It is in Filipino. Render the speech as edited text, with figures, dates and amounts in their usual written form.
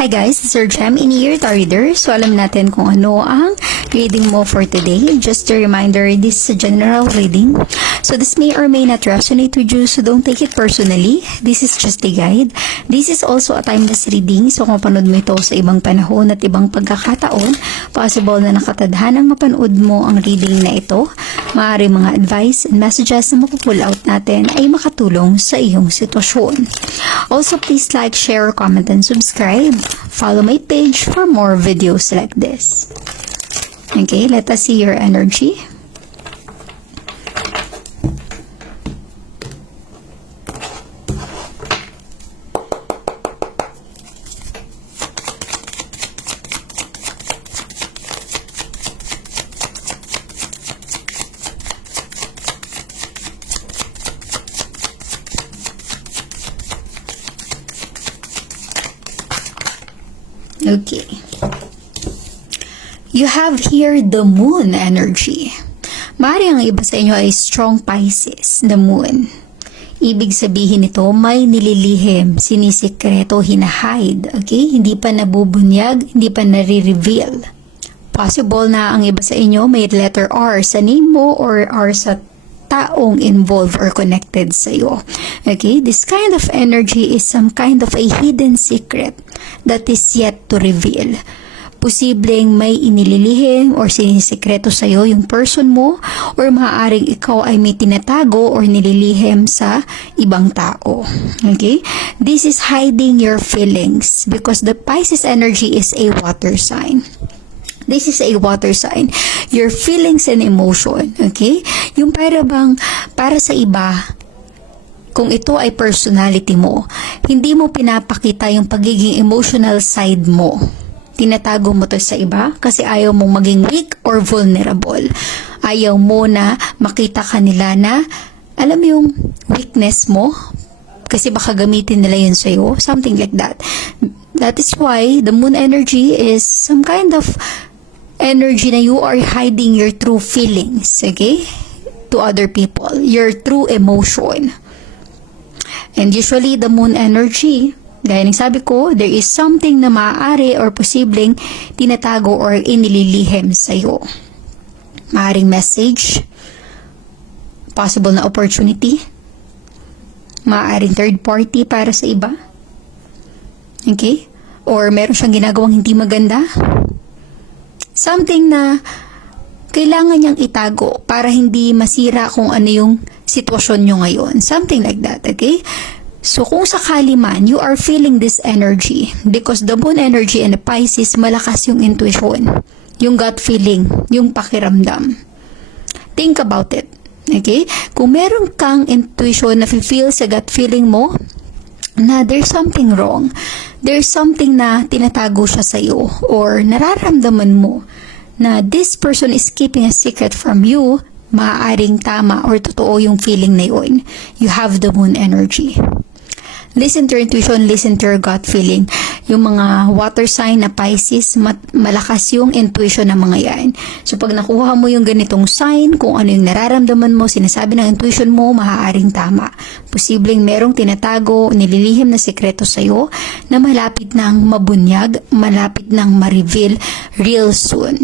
Hi guys, this is Gem in here, Reader. So alam natin kung ano ang reading mo for today. Just a reminder, this is a general reading. So this may or may not resonate with you, so don't take it personally. This is just a guide. This is also a timeless reading. So kung panood mo ito sa ibang panahon at ibang pagkakataon, possible na nakatadhanang mapanood mo ang reading na ito. Maaari mga advice and messages na mapupull out natin ay makatulong sa iyong sitwasyon. Also, please like, share, comment, and subscribe. Follow my page for more videos like this. Okay, let us see your energy. Okay. You have here the moon energy. Maaari ang iba sa inyo ay strong Pisces, the moon. Ibig sabihin nito, may nililihim, sinisikreto, hinahide. Okay? Hindi pa nabubunyag, hindi pa nare-reveal. Possible na ang iba sa inyo may letter R sa name mo or R sa taong involved or connected sa iyo. Okay? This kind of energy is some kind of a hidden secret that is yet to reveal. Posibleng may inililihim or sinisikreto sa iyo yung person mo, or maaaring ikaw ay may tinatago or nililihim sa ibang tao. Okay? This is hiding your feelings because the Pisces energy is a water sign. This is a water sign. Your feelings and emotion, okay? Yung para sa iba, kung ito ay personality mo, hindi mo pinapakita yung pagiging emotional side mo. Tinatago mo to sa iba kasi ayaw mong maging weak or vulnerable. Ayaw mo na makita kanila na, alam mo yung weakness mo, kasi baka gamitin nila yun sa'yo. Something like that. That is why the moon energy is some kind of energy na you are hiding your true feelings, okay? To other people. Your true emotion. And usually, the moon energy, gaya ng sabi ko, there is something na maaari or posibleng tinatago or inililihim sa'yo. Maaring message, possible na opportunity, maaring third party para sa iba, okay? Or meron siyang ginagawang hindi maganda, something na kailangan niyang itago para hindi masira kung ano yung sitwasyon nyo ngayon. Something like that, okay? So, kung sakali man, you are feeling this energy because the moon energy and the Pisces, malakas yung intuition, yung gut feeling, yung pakiramdam. Think about it, okay? Kung meron kang intuition na feel sa gut feeling mo, na there's something wrong, there's something na tinatago siya sa iyo or nararamdaman mo na this person is keeping a secret from you, maaaring tama or totoo yung feeling na yun. You have the moon energy. Listen to your intuition, listen to your gut feeling. Yung mga water sign na Pisces, malakas yung intuition ng mga yan. So pag nakuha mo yung ganitong sign, kung ano yung nararamdaman mo, sinasabi ng intuition mo, maaaring tama. Posibleng merong tinatago, nililihim na sekreto sa'yo na malapit nang mabunyag, malapit nang ma-reveal real soon.